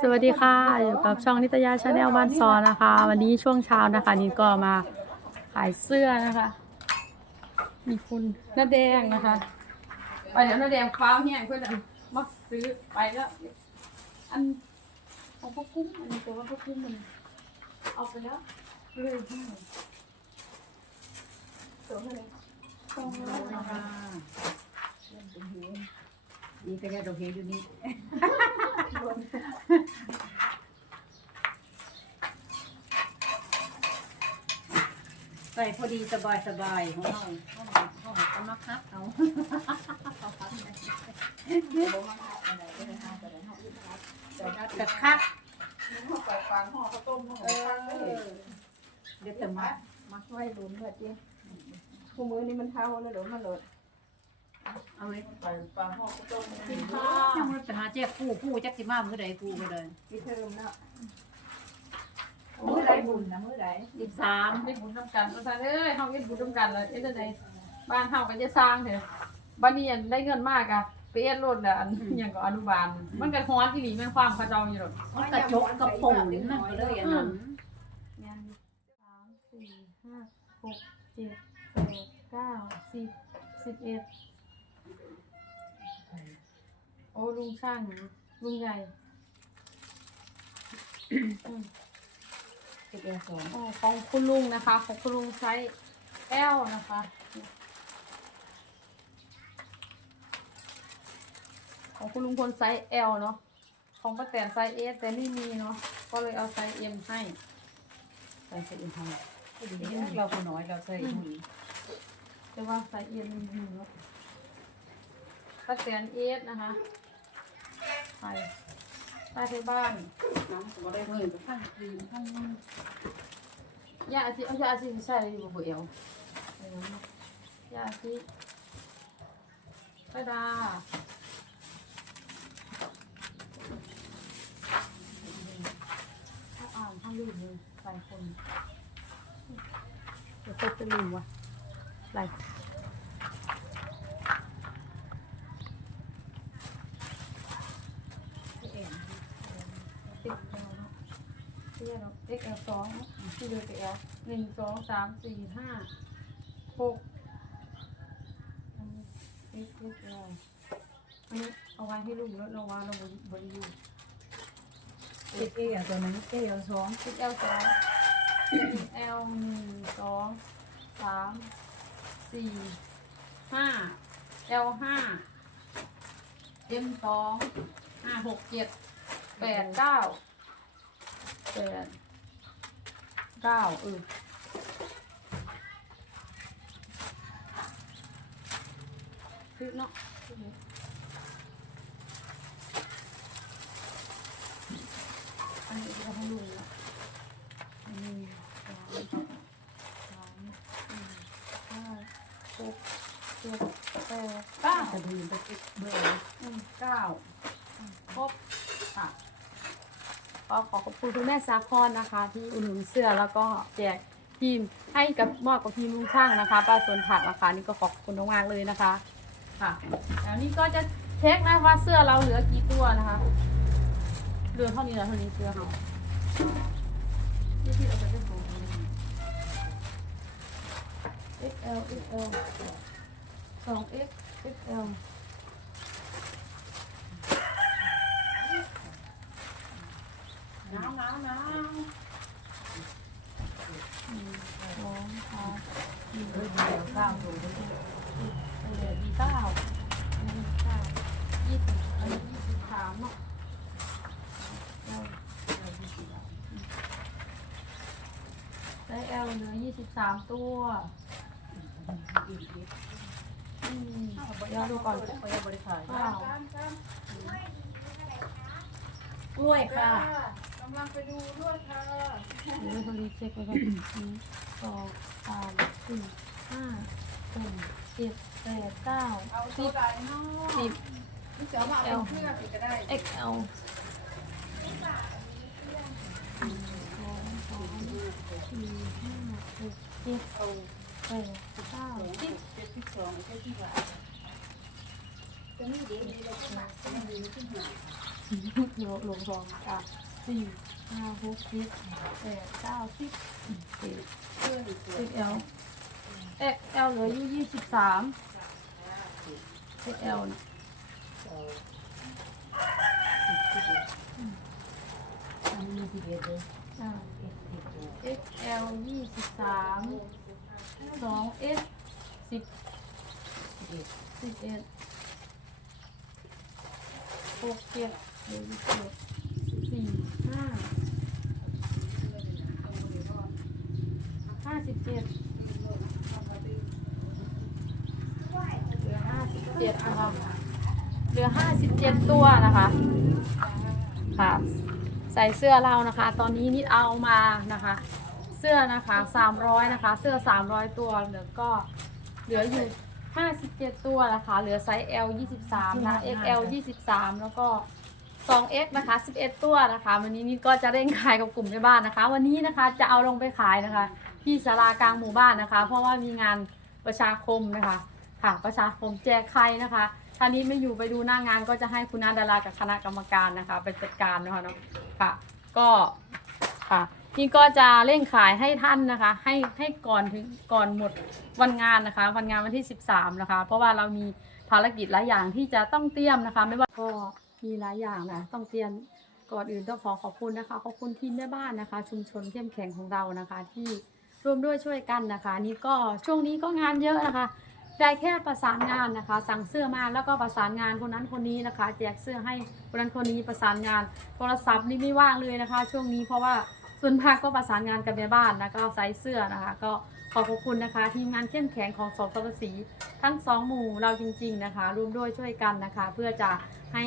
สวัสดีค่ะ อยู่กับช่องนิตยาชาแนลบ้านซอนะคะ วันนี้ช่วงเช้านะคะนิดก็มาขายเสื้อนะคะ มีคุณน้าแดงนะคะไปแล้วน้าแดงฟ้าวเฮียเพื่อนมาซื้อไปแล้ว อันของพวกกุ้งอันนี้ตัวว่าพวกกุ้งมันเอาไปแล้วเลยที่ไหนตัวเท่าไหร่สองร้อยนะคะดีก็จะโอเคอยู่นี่ ใส่พอดีสบายสบายของเราห้องห้องมาคับเอากระคักห่อปลาปางห่อข้าวต้มห่อเอข้าต้มอเดี๋ยวจะมามักไว้หลุมแบบนี้คู่มือนี่มันเท่าแล้วเดี๋ยวมันหลด เอาไว้ปลาปลาห่อข้าวต้มกินข้าวยังมันไปหาเจ้าผู้ผู้จักสิมามื้อใดผู้ก็เลยที่เทิมเนาะมือไรบุญนะมือไรสิบสามได้บุญทำกันประธานเอ้ยเฮาเฮ็ดบุญทำกันแล้วเอ็ดจังไดบ้านเฮาก็จะสร้างเถอะบ้านนี้อันได้เงินมากอะไปเอ็ดรถน่ะอันอหยังก็อนุบาล มันก็ฮ้อนอีหลีแม่นความเขาเจ้าอยู่ดอกมันกระจกกระปุกนั่นก็เลยอันนั้นงานสามสี่ห้าหกเจ็ดแปดเก้าสิบสิบเอ็ดโอ้ลุงช่างลุงใหญ่อืมสิบเอ็ดสองอ๋อของคุณลุงนะคะ ของคุณลุงไซส์ L นะคะของคุณลุงพลไซส์ L เนาะ ของป้าแตนไซส์ S แต่ไม่มีเนาะ ก็เลยเอาไซส์ M ให้ ใส่ใส่อินทองเราคนน้อยเราใส่หุ่นแต่ว่าไซส์ M ไม่มีเนาะป้าแตน S นะคะ ไปใต้ที่บ้านน้ำก็ได้เงินไปข้างคืนข้างนึงยาอาทิเอายาอาทิใส่อยู่บ่เอวเอาอย่างนั้นเนาะยาอาทิป้าดาถ้าอ่านถ้าลืมเลยหลายคนเดี๋ยวจะลืมวะหลายติ๊กเอลเนาะ ที่เราติ๊กเอลสองที่เดือติ๊กเอลหนึ่งสองสามสี่ห้าหกอันนี้ติ๊กติ๊กเอลอันนี้เอาไว้ให้ลูกแล้วเราว่าเราบริยูเอ๊ะเอตัวนั้นเอ๊ะสองติ๊กเอลสองเอลหนึ่งสองสามสี่ห้าเอลห้าเอ็มสองห้าหกเจ็ดแปดเก้า แปดเก้าเออคือเนาะอันนี้จะให้ลุงละหนึ่งสองสามสี่ห้าหกเจ็ดแปดเก้าจะดูไปเบออืมเก้าครบค่ะ ก็ขอขอบคุณคุณแม่สาคอนนะคะ ที่อุดหนุนเสื้อแล้วก็แจกทีมให้กับมอบกับทีมลุงช่างนะคะป้าสวนผักนะคะนี่ก็ขอบคุณมากๆเลยนะคะค่ะแล้วนี่ก็จะเช็คนะว่าเสื้อเราเหลือกี่ตัวนะคะเหลือเท่านี้แล้วเท่านี้เสื้อเราที่ที่เราจะได้ของ XL XL สอง X XL หนาวหนาวหนาว หนึ่งสองสามสี่ เฮ้ย ห้าเดี๋ยวข้าวถูกแปดเก้าอันนี้เก้ายี่สิบอันนี้ยี่สิบสามเนาะแล้วไซส์ L เหลือยี่สิบสามตัวอืมเดี๋ยวดูก่อนจะบริขารข้ากล้วยค่ะ กำลังไปดูด้วยค่ะเดี๋ยวเรารีเช็คไว้ก่อนหนึ่งสองสามสี่ห้า หกเจ็ดแปดเก้าสิบเนาะสิบเจ้ามาเอาเพื่อนอีกก็ได้ XL หนึ่งสองสามสี่ห้าหกเจ็ดแปดเก้าสิบเจ็ดสิบสองใช่ที่ว่าจะมีเด็กเราก็มาจะมีขึ้นหลงหลวงทองอะสี่ห้าหกเจ็ดแปดเก้าสิบสิบ เพื่อนอีกตัวสิบ เอลเอ็กเอลเหลืออยู่ยี่สิบสามเอ็กเอลอันนี้ที่เดียวเลยอ่า XL ยี่สิบสามสอง S สิบสิบเอ็ดหกเจ็ดเดี๋ยวยี่สิบเจ็ดสี่ห้าห้าสิบเจ็ดเหลือห้าสิบ เจ็ดนะคะเหลือห้าสิบเจ็ดตัวนะคะค่ะใส่เสื้อเรานะคะ ตอนนี้นิดเอามานะคะ เสื้อนะคะ300นะคะ เสื้อ300ตัวเหลือก็เหลืออยู่57ตัวนะคะ เหลือไซส์ L 23นะ XL 23แล้วก็ 2X นะคะ 11 ตัวนะคะ วันนี้นี่ก็จะเร่งขายกับกลุ่มแม่บ้านนะคะ วันนี้นะคะจะเอาลงไปขายนะคะ ที่ศาลากลางหมู่บ้านนะคะ เพราะว่ามีงานประชาคมนะคะ ค่ะ ประชาคมแจกใครนะคะท่านี้ไม่อยู่ไปดูหน้างานก็จะให้คุณนาดารากับคณะกรรมการนะคะไปจัดการนะคะเนาะค่ะ ก็ค่ะนี่ก็จะเร่งขายให้ท่านนะคะ ให้ให้ก่อนถึงก่อนหมดวันงานนะคะ วันงานวันที่ 13 นะคะ เพราะว่าเรามีภารกิจหลายอย่างที่จะต้องเตรียมนะคะ ไม่ว่าก็มีหลายอย่างนะต้องเตรียมก่อนอื่นต้องขอขอบคุณนะคะขอบคุณทีมแม่บ้านนะคะ ชุมชนเข้มแข็งของเรานะคะ ที่ร่วมด้วยช่วยกันนะคะ นี่ก็ช่วงนี้ก็งานเยอะนะคะ ได้แค่ประสานงานนะคะ สั่งเสื้อมาแล้วก็ประสานงานคนนั้นคนนี้นะคะ แจกเสื้อให้คนนั้นคนนี้ประสานงาน โทรศัพท์นี่ไม่ว่างเลยนะคะ ช่วงนี้เพราะว่าส่วนมากก็ประสานงานกับแม่บ้านนะก็ใส่เสื้อนะคะ ก็ขอบพระคุณนะคะทีมงานเข้มแข็งของสอบสวสีทั้งสองหมู่เราจริง ๆนะคะร่วมด้วยช่วยกันนะคะ เพื่อจะให้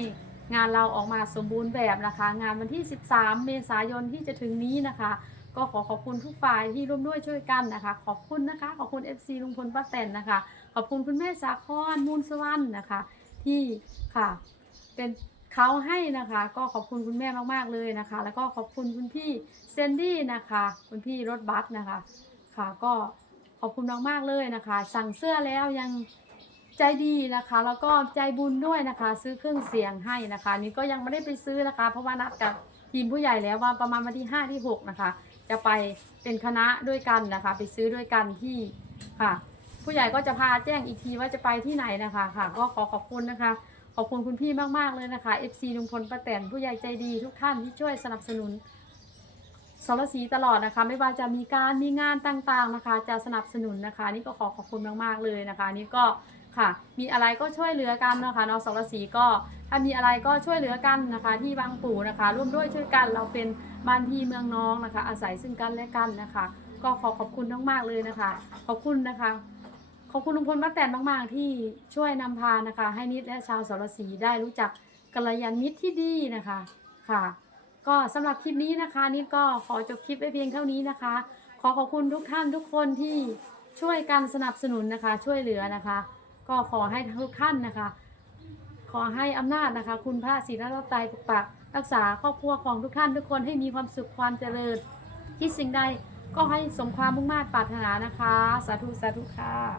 งานเราออกมาสมบูรณ์แบบนะคะ งานวันที่ 13 เมษายนที่จะถึงนี้นะคะ ก็ขอขอบคุณทุกฝ่ายที่ร่วมด้วยช่วยกันนะคะ ขอบคุณนะคะ ขอบคุณ FC ลุงพลป้าแตนนะคะ ขอบคุณคุณแม่สาคอนมูลสวรรค์นะคะ ที่ค่ะเป็นเขาให้นะคะ ก็ขอบคุณคุณแม่มากๆเลยนะคะ แล้วก็ขอบคุณคุณพี่เซนดี้นะคะคุณพี่รถบัสนะคะ ค่ะก็ขอบคุณมากๆเลยนะคะ สั่งเสื้อแล้วยังใจดีนะคะ แล้วก็ใจบุญด้วยนะคะ ซื้อเครื่องเสียงให้นะคะ นี่ก็ยังไม่ได้ไปซื้อนะคะ เพราะว่านัดกับทีมผู้ใหญ่แล้วว่าประมาณวันที่ 5 ที่ 6 นะคะ จะไปเป็นคณะด้วยกันนะคะ ไปซื้อด้วยกันที่ค่ะ ผู้ใหญ่ก็จะพาแจ้งอีกทีว่าจะไปที่ไหนนะคะค่ะ ก็ขอขอบคุณนะคะ ขอบคุณคุณพี่มากๆเลยนะคะ FC ลุงพลป้าแตนผู้ใหญ่ใจดีทุกท่านที่ช่วยสนับสนุนสรสีตลอดนะคะ ไม่ว่าจะมีการมีงานต่างๆนะคะ จะสนับสนุนนะคะ นี่ก็ขอขอบคุณมากๆเลยนะคะ นี่ก็ค่ะ มีอะไรก็ช่วยเหลือกันนะคะเนาะสรสีก็ถ้ามีอะไรก็ช่วยเหลือกันนะคะ ที่บางปู่นะคะ ร่วมด้วยช่วยกันเราเป็นบ้านพี่เมืองน้องนะคะ อาศัยซึ่งกันและกันนะคะ ก็ขอขอบคุณมากๆเลยนะคะ ขอบคุณนะคะ ขอบคุณลุงพลป้าแตนมาก ๆ ที่ช่วยนำพานะคะ ให้นิดและชาวสารศรีได้รู้จักกัลยาณมิตรที่ดีนะคะค่ะ ก็สำหรับคลิปนี้นะคะ นิดก็ขอจบคลิปไว้เพียงเท่านี้นะคะ ขอขอบคุณทุกท่านทุกคนที่ช่วยกันสนับสนุนนะคะ ช่วยเหลือนะคะ ก็ขอให้ทุกท่านนะคะ ขอให้อำนาจนะคะ คุณพระศรีรัตนตรัยปกปักรักษาครอบครัวของทุกท่านทุกคนให้มีความสุขความเจริญคิดสิ่งใดก็ให้สมความมุ่งมา่ปรารถนานะคะ สาธุ สาธุค่ะ